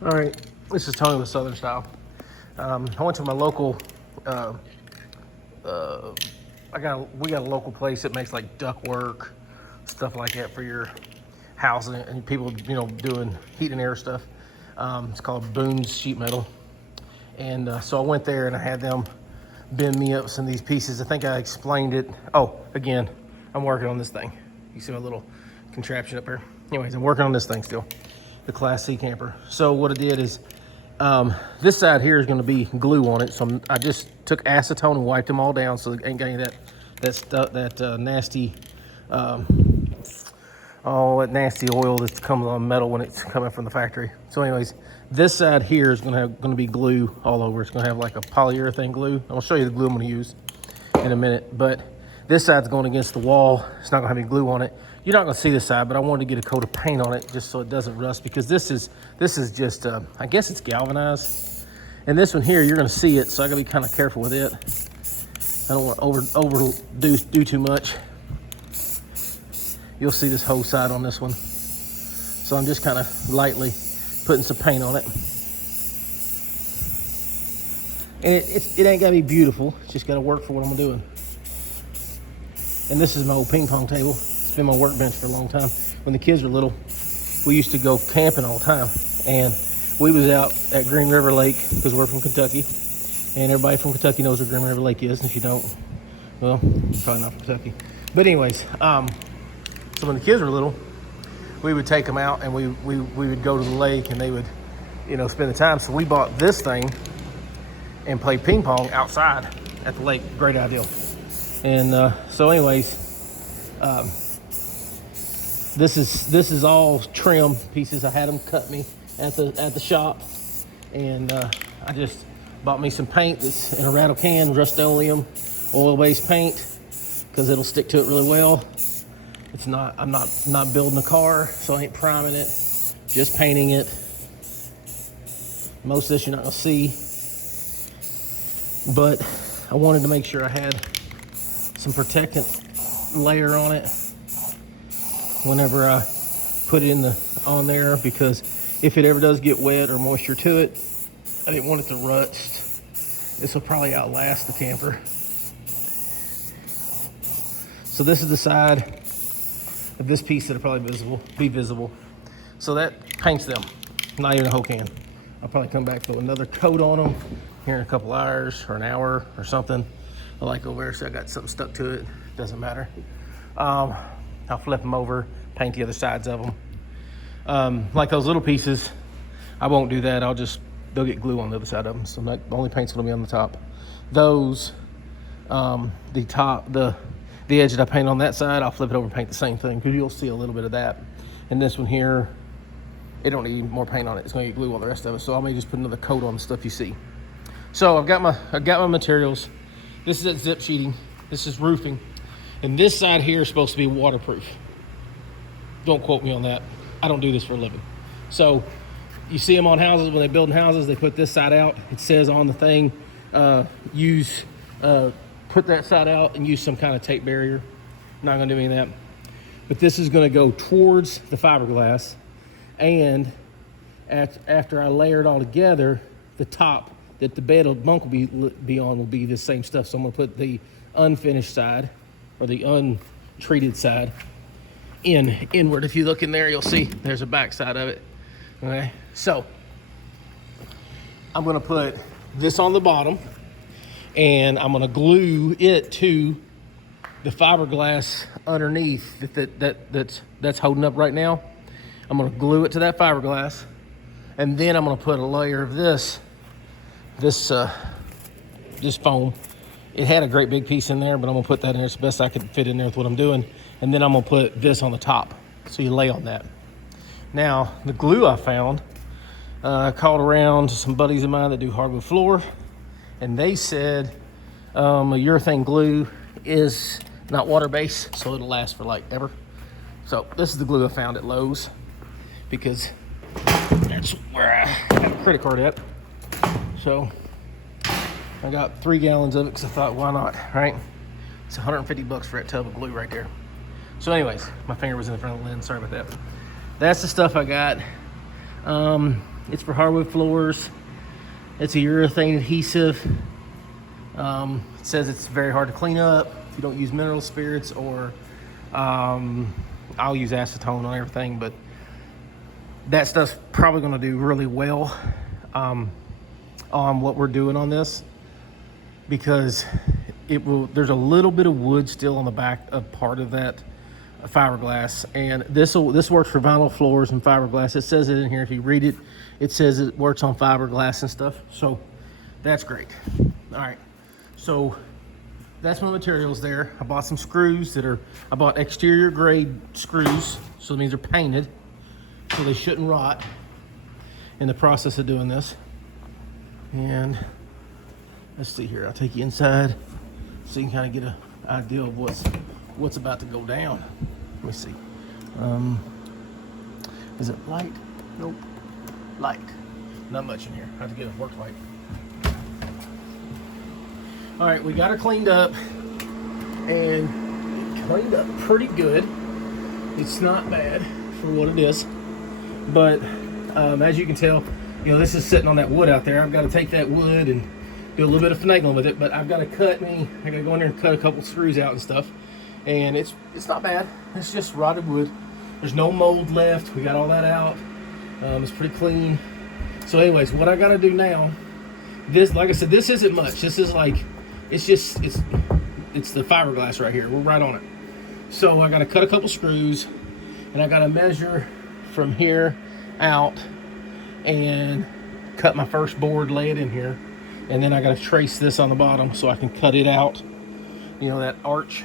All right, this is Tony with Southern Style. I went to my local. We got a local place that makes like duct work, stuff like that for your house and people, doing heat and air stuff. It's called Boone's Sheet Metal, and so I went there and I had them bend me up some of these pieces. I think I explained it. Oh, again, I'm working on this thing. You see my little contraption up here. Anyways, I'm working on this thing still. The Class C camper. So what I did is, this side here is going to be glue on it. So I just took acetone and wiped them all down, so it ain't got any of that stuff, that nasty, that nasty oil that comes on metal when it's coming from the factory. So anyways, this side here is going to be glue all over. It's going to have like a polyurethane glue. I'll show you the glue I'm going to use in a minute. But this side's going against the wall. It's not going to have any glue on it. You're not going to see this side, but I wanted to get a coat of paint on it just so it doesn't rust, because this is just, I guess it's galvanized. And this one here, you're going to see it, so I got to be kind of careful with it. I don't want to overdo too much. You'll see this whole side on this one. So I'm just kind of lightly putting some paint on it. And it ain't got to be beautiful. It's just got to work for what I'm doing. And this is my old ping pong table. It's been my workbench for a long time. When the kids were little, we used to go camping all the time. And we was out at Green River Lake, because we're from Kentucky. And everybody from Kentucky knows where Green River Lake is. And if you don't, well, you're probably not from Kentucky. But anyways, so when the kids were little, we would take them out and we would go to the lake and they would, spend the time. So we bought this thing and played ping pong outside at the lake. Great idea. And so anyways, this is all trim pieces. I had them cut me at the shop, and I just bought me some paint that's in a rattle can, Rust-Oleum oil-based paint, because it'll stick to it really well. I'm not building a car, so I ain't priming it, just painting it. Most of this you're not gonna see, but I wanted to make sure I had some protectant layer on it whenever I put it on there, because if it ever does get wet or moisture to it, I didn't want it to rust. This will probably outlast the camper. So this is the side of this piece that'll probably be visible. So that paints them, not even a whole can. I'll probably come back, throw another coat on them here in a couple hours or an hour or something. I like over there, so I got something stuck to it. Doesn't matter. I'll flip them over, paint the other sides of them. Like those little pieces, I won't do that. They'll get glue on the other side of them. So the only paint's gonna be on the top. Those, the edge that I paint on that side, I'll flip it over and paint the same thing, because you'll see a little bit of that. And this one here, it don't need more paint on it. It's gonna get glue on the rest of it. So I may just put another coat on the stuff you see. So I've got my materials. This is that zip sheeting. This is roofing. And this side here is supposed to be waterproof. Don't quote me on that. I don't do this for a living. So you see them on houses, when they're building houses, they put this side out. It says on the thing, put that side out and use some kind of tape barrier. Not gonna do any of that. But this is gonna go towards the fiberglass. And after I layer it all together, the top that the bunk will be on will be the same stuff. So I'm gonna put the unfinished side, or the untreated side, inward. If you look in there, you'll see there's a back side of it. Okay, so I'm gonna put this on the bottom, and I'm gonna glue it to the fiberglass underneath that's holding up right now. I'm gonna glue it to that fiberglass, and then I'm gonna put a layer of this foam. It had a great big piece in there, but I'm gonna put that in there. It's the best I could fit in there with what I'm doing. And then I'm gonna put this on the top, so you lay on that. Now, the glue I found, I called around to some buddies of mine that do hardwood floor, and they said a urethane glue is not water-based, so it'll last for like ever. So this is the glue I found at Lowe's, because that's where I have a credit card at. So I got 3 gallons of it, because I thought, why not, right? It's 150 bucks for that tub of glue right there. So anyways, my finger was in the front of the lens, sorry about that. That's the stuff I got. It's for hardwood floors. It's a urethane adhesive. It says it's very hard to clean up if you don't use mineral spirits, or I'll use acetone on everything, but that stuff's probably going to do really well on what we're doing on this, because there's a little bit of wood still on the back of part of that fiberglass, and this works for vinyl floors and fiberglass. It says it in here. If you read it, it says it works on fiberglass and stuff, so that's great. All right, so that's my materials there. I bought some screws I bought exterior grade screws, so it means they're painted, so they shouldn't rot in the process of doing this. And let's see here, I'll take you inside so you can kind of get an idea of what's about to go down. Let me see. Is it light? Nope. Light. Not much in here. I have to get a work light. All right, we got her cleaned up, and it cleaned up pretty good. It's not bad for what it is, but as you can tell, you know, this is sitting on that wood out there. I've got to take that wood and do a little bit of finagling with it, but I've got to I got to go in there and cut a couple screws out and stuff, and it's not bad. It's just rotted wood. There's no mold left. We got all that out. It's pretty clean. So anyways, what I got to do now, this, like I said, this isn't much. This is like, it's the fiberglass right here. We're right on it. So I got to cut a couple screws, and I got to measure from here out and cut my first board, lay it in here, and then I got to trace this on the bottom so I can cut it out, you know, that arch,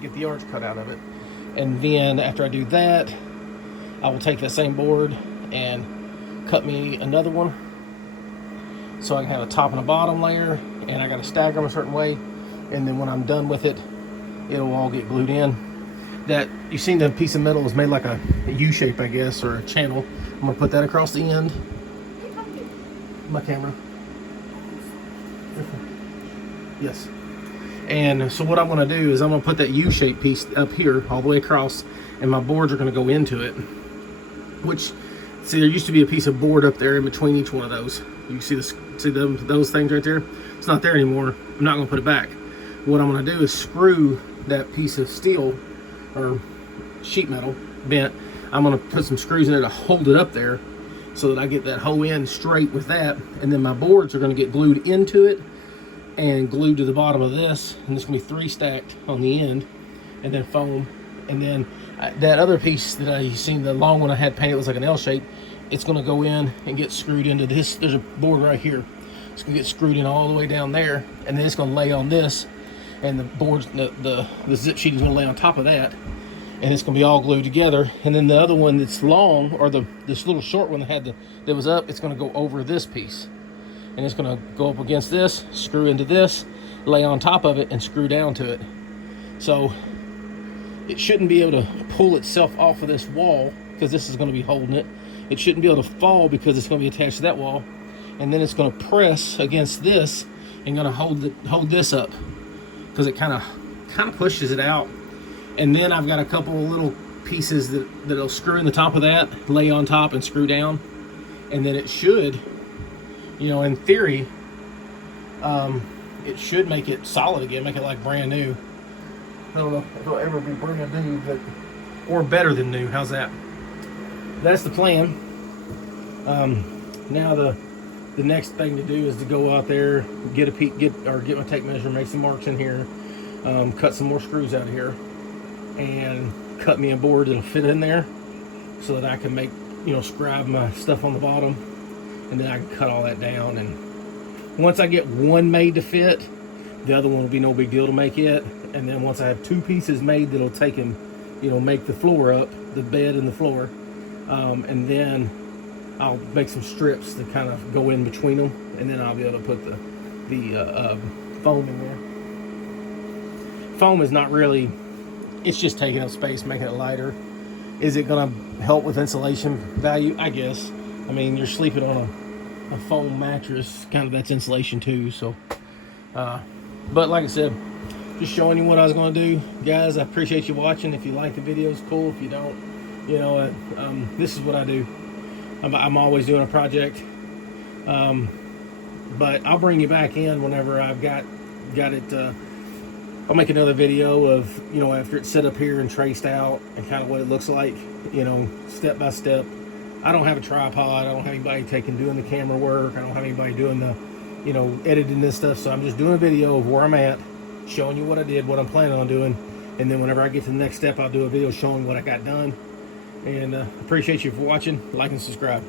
get the arch cut out of it. And then after I do that, I will take that same board and cut me another one so I can have a top and a bottom layer, and I got to stagger them a certain way, and then when I'm done with it, it'll all get glued in. That, you seen the piece of metal is made like a U shape, I guess, or a channel. I'm gonna put that across the end. My camera. Yes. And so what I'm gonna do is I'm gonna put that U shape piece up here all the way across, and my boards are gonna go into it. Which, see, there used to be a piece of board up there in between each one of those. You see those things right there? It's not there anymore. I'm not gonna put it back. What I'm gonna do is screw that piece of steel or sheet metal bent. I'm gonna put some screws in there to hold it up there so that I get that whole end straight with that, and then my boards are gonna get glued into it and glued to the bottom of this, and it's gonna be 3 stacked on the end, and then foam. And then that other piece that you seen, the long one I had painted, was like an L shape. It's gonna go in and get screwed into this. There's a board right here. It's gonna get screwed in all the way down there, and then it's gonna lay on this, and the boards, the zip sheet is gonna lay on top of that, and it's gonna be all glued together. And then the other one that's long, or this little short one that was up, it's gonna go over this piece, and it's gonna go up against this, screw into this, lay on top of it, and screw down to it. So it shouldn't be able to pull itself off of this wall, because this is gonna be holding it. It shouldn't be able to fall because it's gonna be attached to that wall, and then it's gonna press against this and gonna hold this up, because it kind of pushes it out. And then I've got a couple of little pieces that'll screw in the top of that, lay on top, and screw down. And then it should, you know, in theory, it should make it solid again, make it like brand new. I don't know if it'll ever be brand new, but, or better than new. How's that? That's the plan. Now the next thing to do is to go out there, get my tape measure, make some marks in here, cut some more screws out of here, and cut me a board that'll fit in there, so that I can make, you know, scribe my stuff on the bottom, and then I can cut all that down. And once I get one made to fit, the other one will be no big deal to make it. And then once I have 2 pieces made that'll take and, you know, make the floor up, the bed and the floor, and then I'll make some strips that kind of go in between them, and then I'll be able to put the foam in there. Foam is not really, it's just taking up space, making it lighter. Is it gonna help with insulation value? I guess. I mean, you're sleeping on a foam mattress, kind of, that's insulation too. So, but like I said, just showing you what I was gonna do. Guys, I appreciate you watching. If you like the videos, cool. If you don't, you know, this is what I do. I'm always doing a project. But I'll bring you back in whenever I've got it. I'll make another video of, you know, after it's set up here and traced out and kind of what it looks like, you know, step by step. I don't have a tripod. I don't have anybody doing the camera work. I don't have anybody doing the, you know, editing this stuff. So I'm just doing a video of where I'm at, showing you what I did, what I'm planning on doing. And then whenever I get to the next step, I'll do a video showing what I got done. And appreciate you for watching. Like and subscribe.